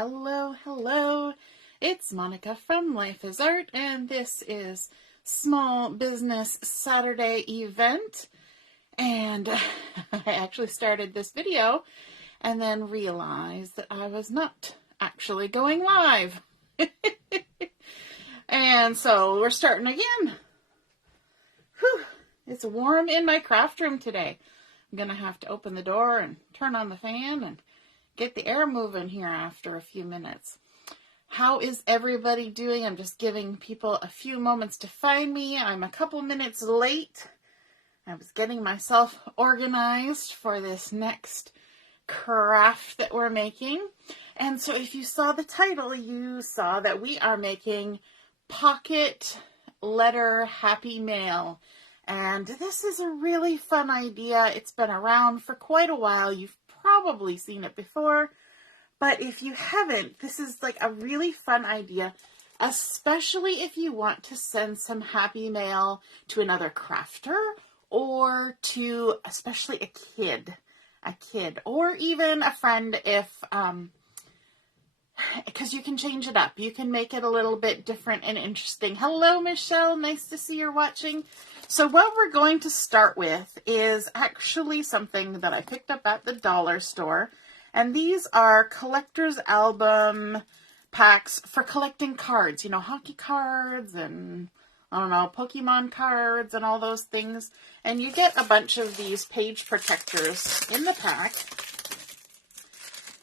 Hello, hello. It's Monica from Life is Art, and this is Small Business Saturday event. And I actually started this video and then realized that I was not actually going live. And so we're starting again. Whew, it's warm in my craft room today. I'm going to have to open the door and turn on the fan and get the air moving here after a few minutes. How is everybody doing? I'm just giving people a few moments to find me. I'm a couple minutes late. I was getting myself organized for this next craft that we're making. And so if you saw the title, you saw that we are making pocket letter happy mail. And this is a really fun idea. It's been around for quite a while. You've probably seen it before, but if you haven't, this is like a really fun idea, especially if you want to send some happy mail to another crafter or to especially a kid, or even a friend if, because you can change it up. You can make it a little bit different and interesting. Hello, Michelle. Nice to see you're watching. So what we're going to start with is actually something that I picked up at the dollar store. And these are collector's album packs for collecting cards. You know, hockey cards and, I don't know, Pokemon cards and all those things. And you get a bunch of these page protectors in the pack.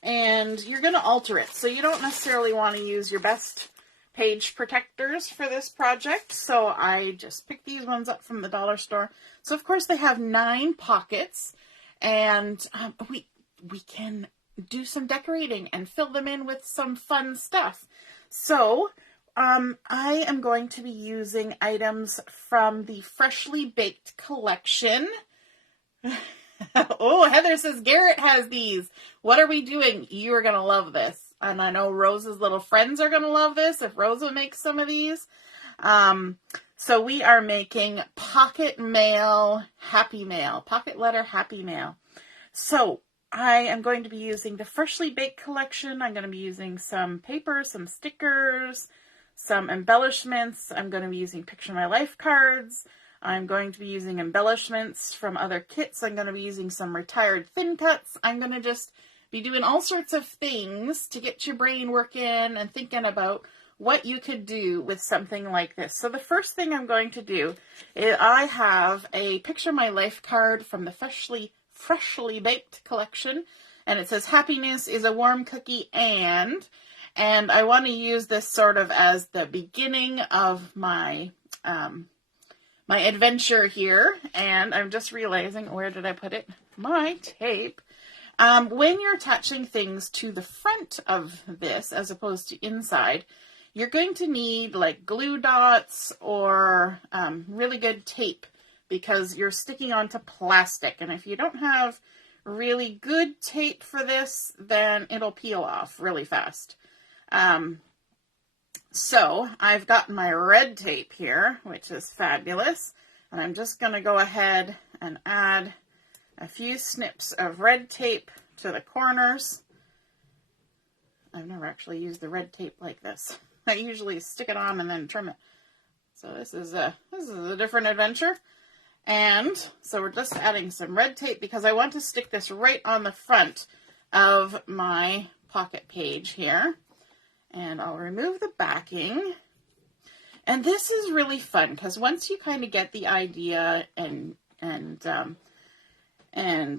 And you're going to alter it. So you don't necessarily want to use your best page protectors for this project. So I just picked these ones up from the dollar store. So of course they have 9 pockets. And we can do some decorating and fill them in with some fun stuff. So I am going to be using items from the Freshly Baked collection. Oh, Heather says Garrett has these. What are we doing? You are going to love this. And I know Rose's little friends are going to love this if Rosa makes some of these. So we are making pocket mail, happy mail, pocket letter, happy mail. So I am going to be using the Freshly Baked collection. I'm going to be using some paper, some stickers, some embellishments. I'm going to be using Picture My Life cards. I'm going to be using embellishments from other kits. I'm going to be using some retired thin cuts. I'm going to just be doing all sorts of things to get your brain working and thinking about what you could do with something like this. So the first thing I'm going to do is I have a Picture My Life card from the Freshly Baked collection, and it says happiness is a warm cookie and I want to use this sort of as the beginning of my my adventure here. And I'm just realizing, where did I put it? My tape. When you're attaching things to the front of this as opposed to inside, you're going to need like glue dots or really good tape because you're sticking onto plastic. And if you don't have really good tape for this, then it'll peel off really fast. So I've got my red tape here, which is fabulous. And I'm just going to go ahead and add a few snips of red tape to the corners. I've never actually used the red tape like this. I usually stick it on and then trim it. So this is a different adventure. And so we're just adding some red tape because I want to stick this right on the front of my pocket page here. And I'll remove the backing. And this is really fun because once you kind of get the idea and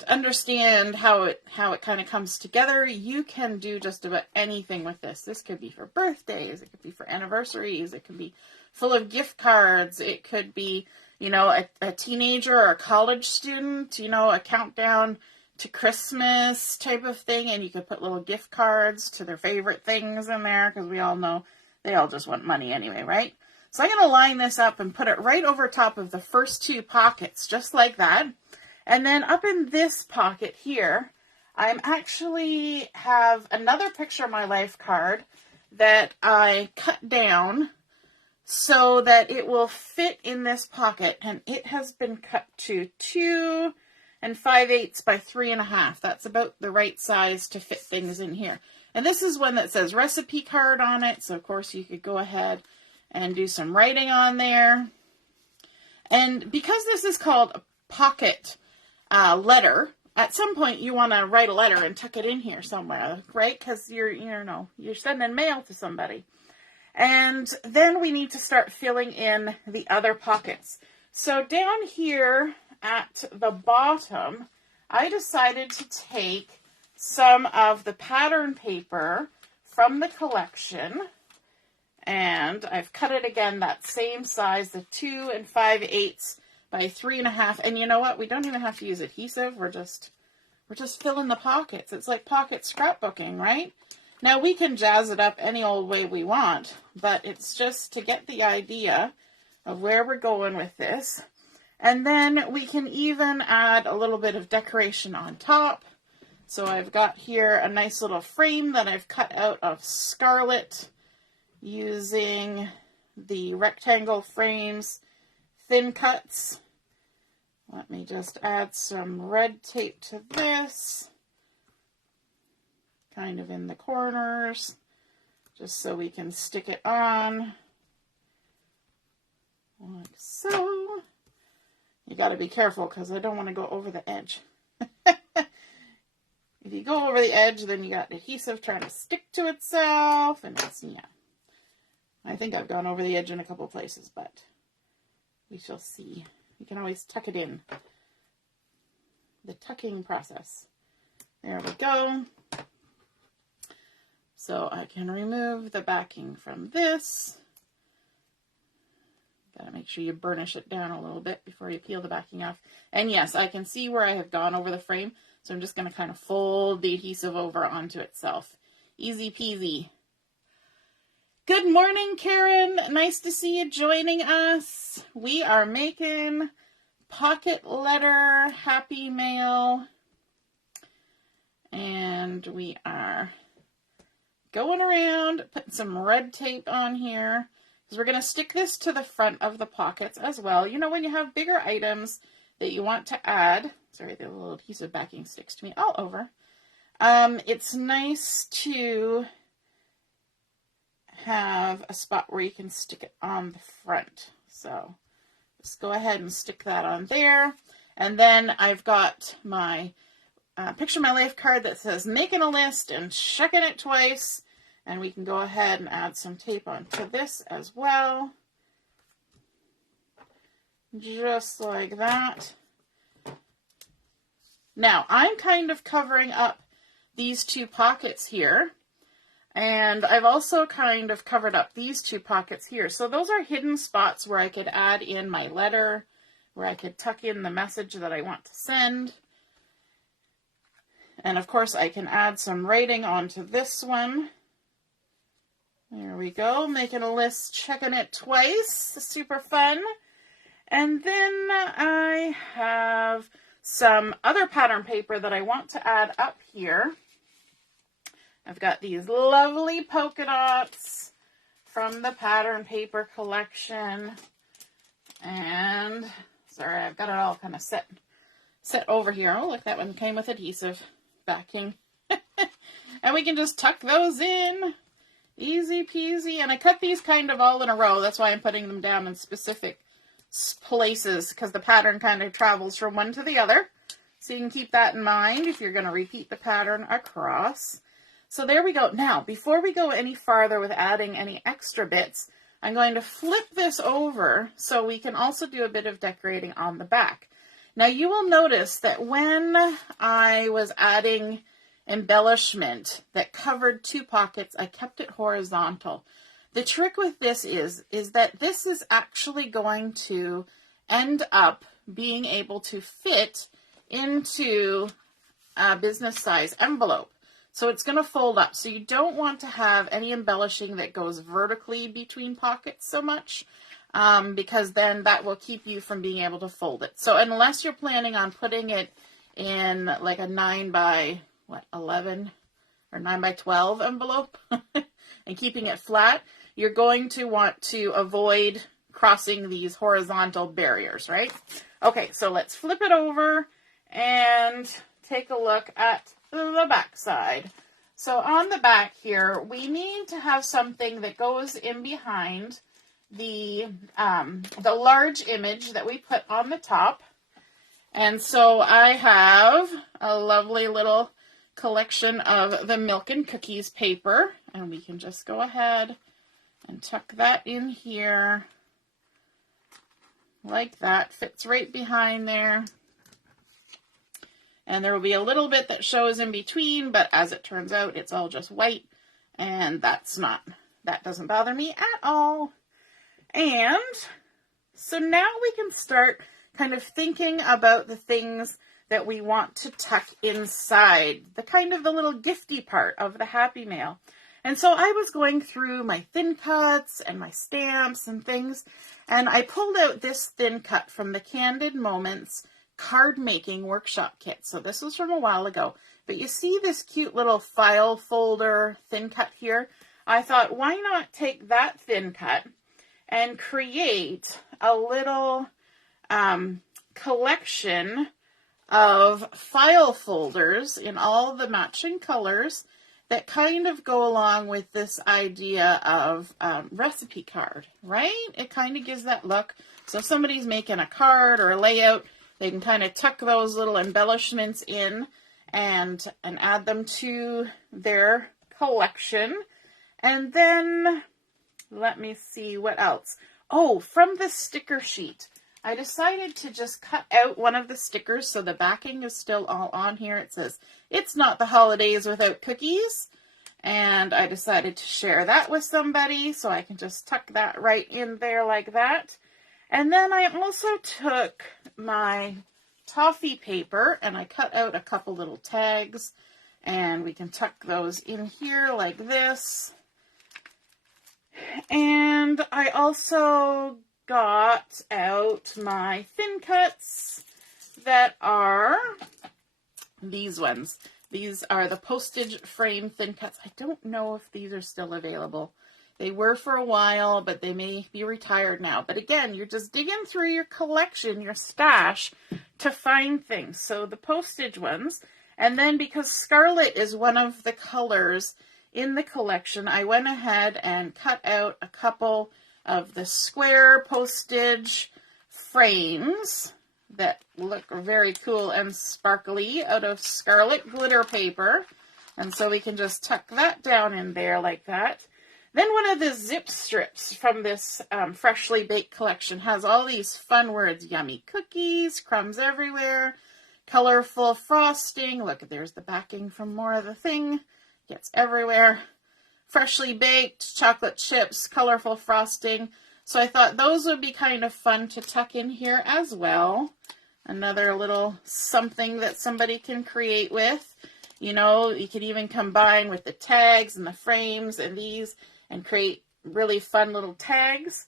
understand how it kind of comes together, you can do just about anything with this. This could be for birthdays, it could be for anniversaries, it could be full of gift cards, it could be, you know, a teenager or a college student, you know, a countdown to Christmas type of thing, and you could put little gift cards to their favorite things in there, because we all know they all just want money anyway, right? So I'm going to line this up and put it right over top of the first 2 pockets, just like that. And then up in this pocket here, I'm actually have another Picture My Life card that I cut down so that it will fit in this pocket. And it has been cut to 2 and 5/8 by 3.5. That's about the right size to fit things in here. And this is one that says recipe card on it. So of course you could go ahead and do some writing on there. And because this is called a pocket letter, at some point you want to write a letter and tuck it in here somewhere, right? Because you're sending mail to somebody. And then we need to start filling in the other pockets. So down here at the bottom, I decided to take some of the pattern paper from the collection, and I've cut it again that same size, the 2 5/8 by 3.5. And you know what? We don't even have to use adhesive. We're just filling the pockets. It's like pocket scrapbooking, right? Now we can jazz it up any old way we want, but it's just to get the idea of where we're going with this. And then we can even add a little bit of decoration on top. So I've got here a nice little frame that I've cut out of Scarlet using the rectangle frames thin cuts. Let me just add some red tape to this, kind of in the corners, just so we can stick it on, like so. You got to be careful because I don't want to go over the edge. If you go over the edge, then you got adhesive trying to stick to itself, and it's, yeah. I think I've gone over the edge in a couple places, but we shall see. You can always tuck it in. The tucking process. There we go. So I can remove the backing from this. Gotta make sure you burnish it down a little bit before you peel the backing off. And yes, I can see where I have gone over the frame. So I'm just going to kind of fold the adhesive over onto itself. Easy peasy. Good morning, Karen. Nice to see you joining us. We are making pocket letter Happy Mail. And we are going around, putting some red tape on here. Because we're going to stick this to the front of the pockets as well. You know, when you have bigger items that you want to add, sorry, the little adhesive backing sticks to me all over. It's nice to have a spot where you can stick it on the front. So just go ahead and stick that on there. And then I've got my Picture My Life card that says making a list and checking it twice. And we can go ahead and add some tape onto this as well. Just like that. Now, I'm kind of covering up these two pockets here. And I've also kind of covered up these two pockets here. So those are hidden spots where I could add in my letter, where I could tuck in the message that I want to send. And of course, I can add some writing onto this one. There we go, making a list, checking it twice, super fun. And then I have some other pattern paper that I want to add up here. I've got these lovely polka dots from the pattern paper collection. And, sorry, I've got it all kind of set over here. Oh, look, that one came with adhesive backing. And we can just tuck those in. Easy peasy. And I cut these kind of all in a row. That's why I'm putting them down in specific places, because the pattern kind of travels from one to the other. So you can keep that in mind if you're going to repeat the pattern across. So there we go. Now, before we go any farther with adding any extra bits, I'm going to flip this over so we can also do a bit of decorating on the back. Now, you will notice that when I was adding embellishment that covered two pockets, I kept it horizontal. The trick with this is that this is actually going to end up being able to fit into a business size envelope. So it's going to fold up. So you don't want to have any embellishing that goes vertically between pockets so much, because then that will keep you from being able to fold it. So unless you're planning on putting it in like a 9 by 11 or 9 by 12 envelope and keeping it flat, you're going to want to avoid crossing these horizontal barriers, right? Okay, so let's flip it over and take a look at the back side. So on the back here, we need to have something that goes in behind the large image that we put on the top. And so I have a lovely little collection of the Milk and Cookies paper, and we can just go ahead and tuck that in here like that. Fits right behind there. And there will be a little bit that shows in between, but as it turns out, it's all just white, and that doesn't bother me at all. And so now we can start kind of thinking about the things that we want to tuck inside, the little gifty part of the Happy Mail. And so I was going through my thin cuts and my stamps and things, and I pulled out this thin cut from the Candid Moments card making workshop kit. So this was from a while ago, but you see this cute little file folder thin cut here. I thought, why not take that thin cut and create a little collection of file folders in all the matching colors that kind of go along with this idea of recipe card, right? It kind of gives that look. So if somebody's making a card or a layout, they can kind of tuck those little embellishments in and add them to their collection. And then, let me see what else. Oh, from the sticker sheet, I decided to just cut out one of the stickers so the backing is still all on here. It says, "It's not the holidays without cookies." And I decided to share that with somebody, so I can just tuck that right in there like that. And then I also took my toffee paper and I cut out a couple little tags, and we can tuck those in here like this. And I also got out my thin cuts that are these ones. These are the postage frame thin cuts. I don't know if these are still available. They were for a while, but they may be retired now. But again, you're just digging through your collection, your stash, to find things. So the postage ones. And then because Scarlet is one of the colors in the collection, I went ahead and cut out a couple of the square postage frames that look very cool and sparkly out of Scarlet glitter paper. And so we can just tuck that down in there like that. Then one of the zip strips from this freshly baked collection has all these fun words: yummy cookies, crumbs everywhere, colorful frosting. Look, there's the backing from more of the thing. Gets everywhere. Freshly baked, chocolate chips, colorful frosting. So I thought those would be kind of fun to tuck in here as well. Another little something that somebody can create with. You know, you could even combine with the tags and the frames and these and create really fun little tags.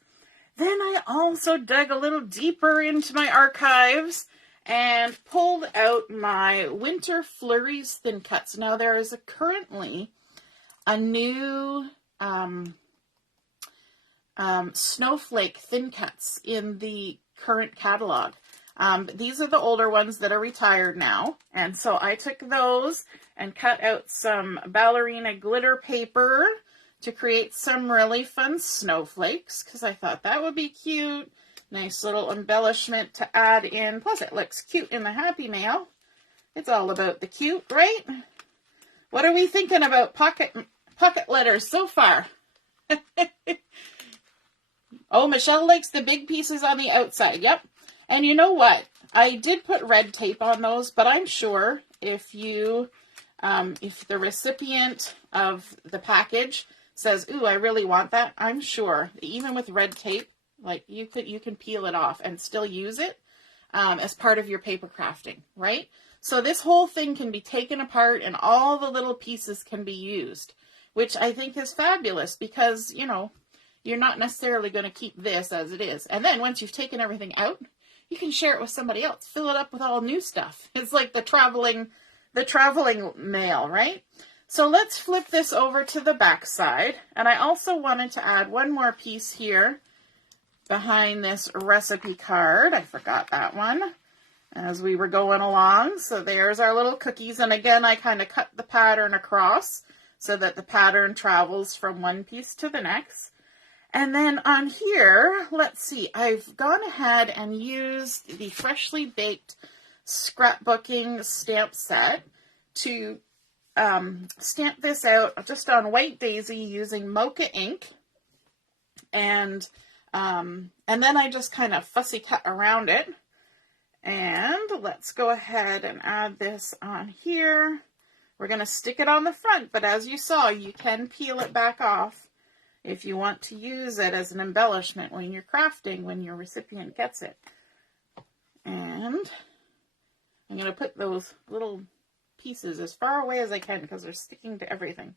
Then I also dug a little deeper into my archives and pulled out my Winter Flurries thin cuts. Now there is currently a new snowflake thin cuts in the current catalog. These are the older ones that are retired now. And so I took those and cut out some Ballerina glitter paper to create some really fun snowflakes, because I thought that would be cute. Nice little embellishment to add in. Plus it looks cute in the Happy Mail. It's all about the cute, right? What are we thinking about pocket letters so far? Oh, Michelle likes the big pieces on the outside. Yep. And you know what? I did put red tape on those, but I'm sure if you, if the recipient of the package says, "Ooh, I really want that," I'm sure even with red tape, like you can peel it off and still use it as part of your paper crafting, right? So this whole thing can be taken apart and all the little pieces can be used, which I think is fabulous because, you know, you're not necessarily going to keep this as it is. And then once you've taken everything out, you can share it with somebody else, fill it up with all new stuff. It's like the traveling mail, right? So let's flip this over to the back side. And I also wanted to add one more piece here behind this recipe card. I forgot that one. as we were going along. So there's our little cookies. And again, I kind of cut the pattern across so that the pattern travels from one piece to the next. And then on here, let's see, I've gone ahead and used the Freshly Baked Scrapbooking Stamp Set to stamp this out just on white daisy using mocha ink. And then I just kind of fussy cut around it. And let's go ahead and add this on here. We're going to stick it on the front, but as you saw, you can peel it back off if you want to use it as an embellishment when you're crafting, when your recipient gets it. And I'm going to put those little pieces as far away as I can because they're sticking to everything.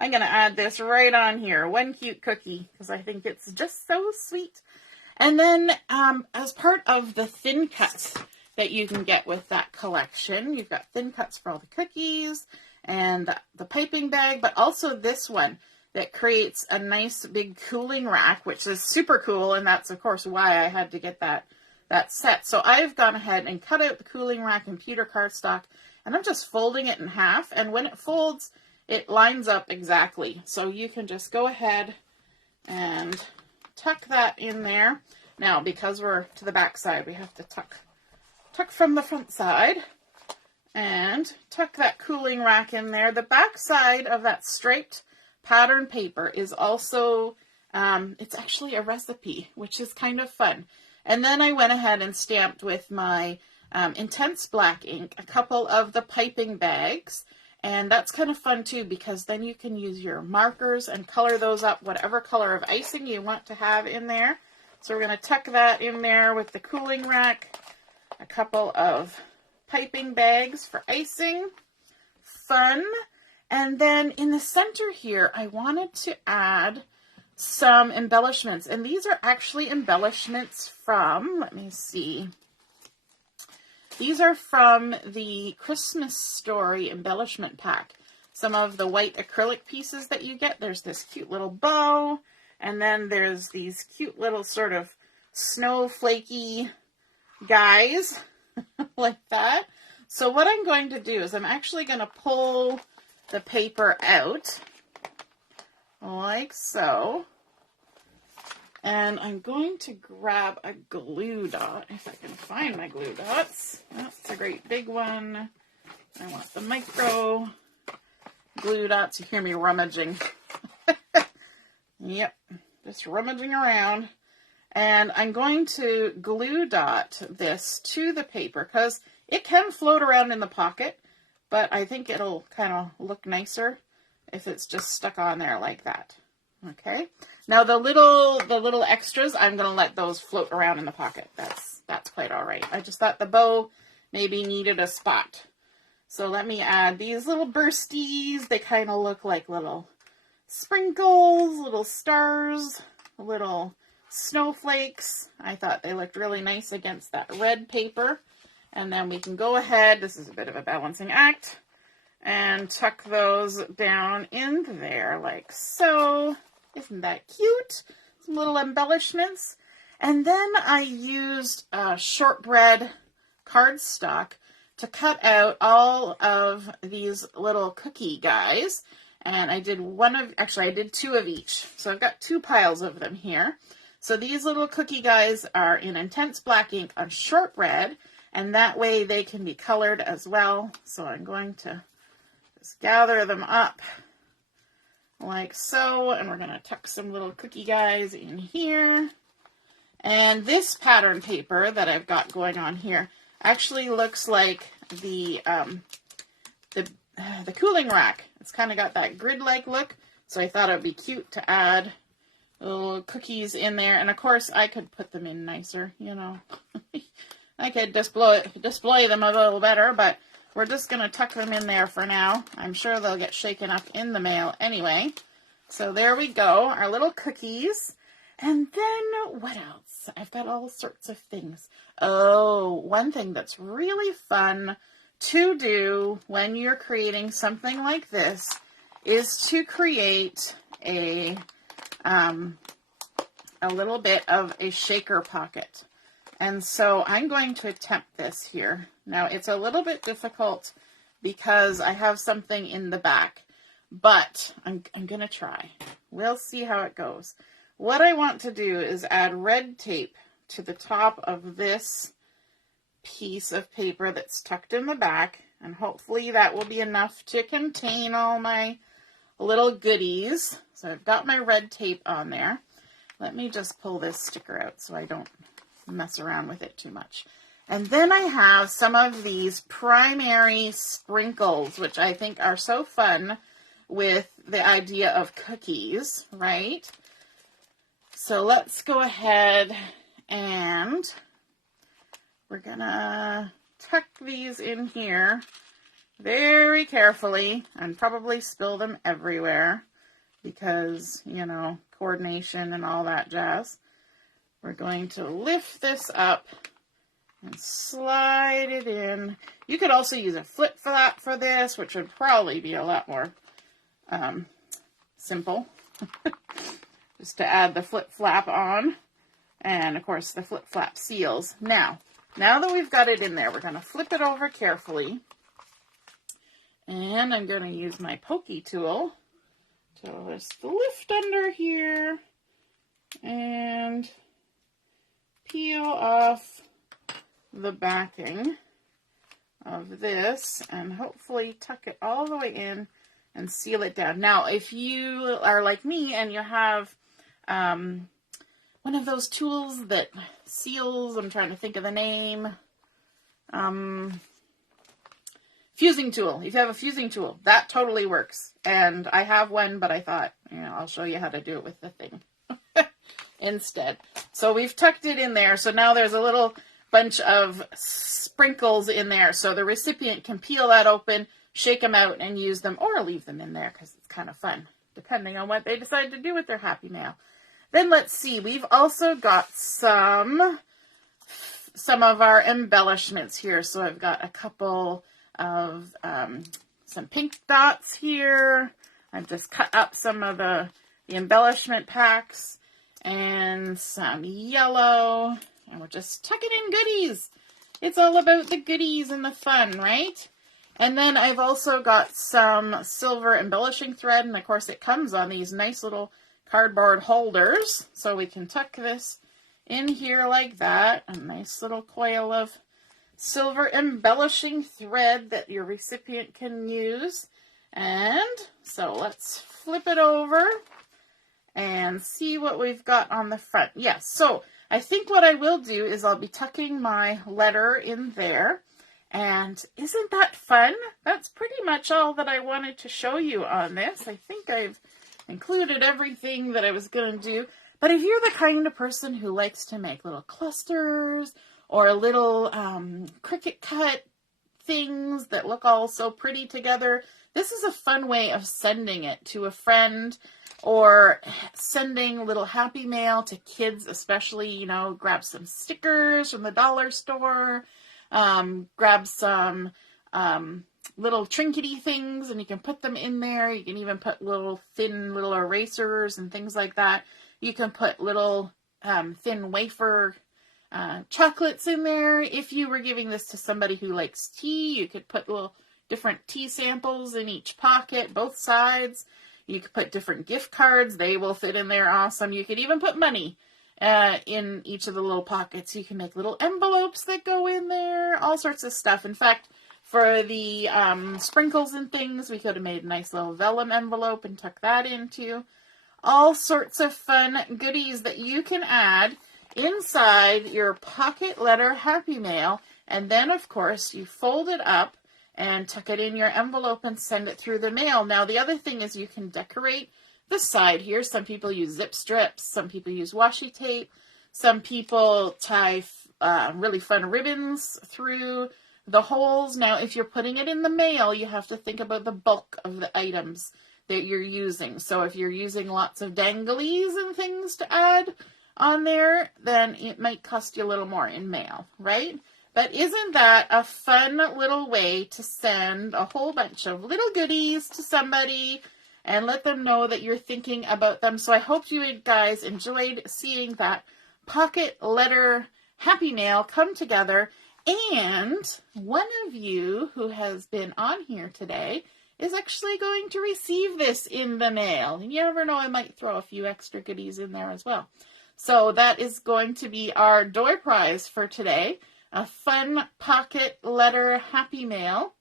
I'm going to add this right on here, one cute cookie, because I think it's just so sweet. And then as part of the thin cuts that you can get with that collection, you've got thin cuts for all the cookies and the piping bag, but also this one that creates a nice big cooling rack, which is super cool. And that's, of course, why I had to get that set. So I've gone ahead and cut out the cooling rack in pewter cardstock, and I'm just folding it in half. And when it folds, it lines up exactly. So you can just go ahead and tuck that in there. Now, because we're to the back side, we have to tuck from the front side and tuck that cooling rack in there. The back side of that striped pattern paper is also, it's actually a recipe, which is kind of fun. And then I went ahead and stamped with my intense black ink a couple of the piping bags. And that's kind of fun too, because then you can use your markers and color those up, whatever color of icing you want to have in there. So we're going to tuck that in there with the cooling rack, a couple of piping bags for icing. Fun. And then in the center here, I wanted to add some embellishments. And these are actually embellishments from, let me see. These are from the Christmas Story embellishment pack. Some of the white acrylic pieces that you get. There's this cute little bow. And then there's these cute little sort of snowflakey guys like that. So what I'm going to do is I'm actually going to pull the paper out like so. And I'm going to grab a glue dot, if I can find my glue dots. That's a great big one. I want the micro glue dots. You hear me rummaging. Yep, just rummaging around. And I'm going to glue dot this to the paper because it can float around in the pocket, but I think it'll kind of look nicer if it's just stuck on there like that. Okay. Now the little extras, I'm going to let those float around in the pocket. That's quite all right. I just thought the bow maybe needed a spot. So let me add these little bursties. They kind of look like little sprinkles, little stars, little snowflakes. I thought they looked really nice against that red paper. And then we can go ahead, this is a bit of a balancing act, and tuck those down in there like so. Isn't that cute? Some little embellishments. And then I used shortbread cardstock to cut out all of these little cookie guys. And I did I did two of each. So I've got two piles of them here. So these little cookie guys are in intense black ink on shortbread, and that way they can be colored as well. So I'm going to just gather them up like so, and we're going to tuck some little cookie guys in here. And this pattern paper that I've got going on here actually looks like the cooling rack. It's kind of got that grid-like look, so I thought it would be cute to add little cookies in there. And of course, I could put them in nicer, you know. I could display them a little better, but we're just going to tuck them in there for now. I'm sure they'll get shaken up in the mail anyway. So there we go, our little cookies. And then what else? I've got all sorts of things. Oh, one thing that's really fun to do when you're creating something like this is to create a little bit of a shaker pocket. And so I'm going to attempt this here. Now it's a little bit difficult because I have something in the back, but I'm going to try. We'll see how it goes. What I want to do is add red tape to the top of this piece of paper that's tucked in the back, and hopefully that will be enough to contain all my little goodies. So I've got my red tape on there. Let me just pull this sticker out so I don't mess around with it too much. And then I have some of these primary sprinkles, which I think are so fun with the idea of cookies, right? So let's go ahead and we're gonna tuck these in here very carefully and probably spill them everywhere because, you know, coordination and all that jazz. We're going to lift this up and slide it in. You could also use a flip flap for this, which would probably be a lot more simple. Just to add the flip flap on. And of course the flip flap seals. Now that we've got it in there, we're going to flip it over carefully. And I'm going to use my pokey tool to just lift under here and peel off the backing of this and hopefully tuck it all the way in and seal it down. Now, if you are like me and you have one of those tools that seals, I'm trying to think of the name, fusing tool. If you have a fusing tool, that totally works. And I have one, but I thought, you know, I'll show you how to do it with the thing instead. So we've tucked it in there. So now there's a little bunch of sprinkles in there. So the recipient can peel that open, shake them out, and use them, or leave them in there because it's kind of fun, depending on what they decide to do with their Happy Mail. Then let's see, we've also got some of our embellishments here. So I've got a couple of some pink dots here. I've just cut up some of the embellishment packs and some yellow, and we're just tucking in goodies. It's all about the goodies and the fun, right? And then I've also got some silver embellishing thread, and of course it comes on these nice little cardboard holders, so we can tuck this in here like that. A nice little coil of silver embellishing thread that your recipient can use. And so let's flip it over and see what we've got on the front. Yes, so I think what I will do is I'll be tucking my letter in there. And isn't that fun? That's pretty much all that I wanted to show you on this. I think I've included everything that I was going to do. But if you're the kind of person who likes to make little clusters or little Cricut cut things that look all so pretty together, this is a fun way of sending it to a friend or sending little Happy Mail to kids, especially, you know, grab some stickers from the dollar store, grab some little trinkety things and you can put them in there. You can even put little thin little erasers and things like that. You can put little thin wafer chocolates in there. If you were giving this to somebody who likes tea, you could put little different tea samples in each pocket, both sides. You could put different gift cards. They will fit in there awesome. You could even put money in each of the little pockets. You can make little envelopes that go in there, all sorts of stuff. In fact, for the sprinkles and things, we could have made a nice little vellum envelope and tuck that into. All sorts of fun goodies that you can add inside your pocket letter Happy Mail. And then, of course, you fold it up and tuck it in your envelope and send it through the mail. Now, the other thing is you can decorate the side here. Some people use zip strips. Some people use washi tape. Some people tie really fun ribbons through the holes. Now, if you're putting it in the mail, you have to think about the bulk of the items that you're using. So if you're using lots of danglies and things to add on there, then it might cost you a little more in mail, right? But isn't that a fun little way to send a whole bunch of little goodies to somebody and let them know that you're thinking about them? So I hope you guys enjoyed seeing that pocket letter Happy Mail come together. And one of you who has been on here today is actually going to receive this in the mail. And you never know, I might throw a few extra goodies in there as well. So that is going to be our door prize for today. A fun pocket letter Happy Mail.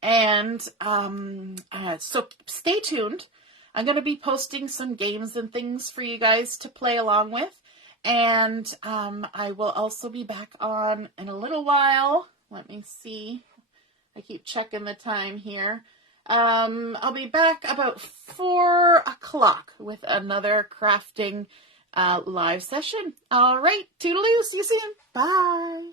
And so stay tuned. I'm going to be posting some games and things for you guys to play along with. And I will also be back on in a little while. Let me see. I keep checking the time here. I'll be back about 4 o'clock with another crafting live session. All right, toodaloo. See you soon. Bye.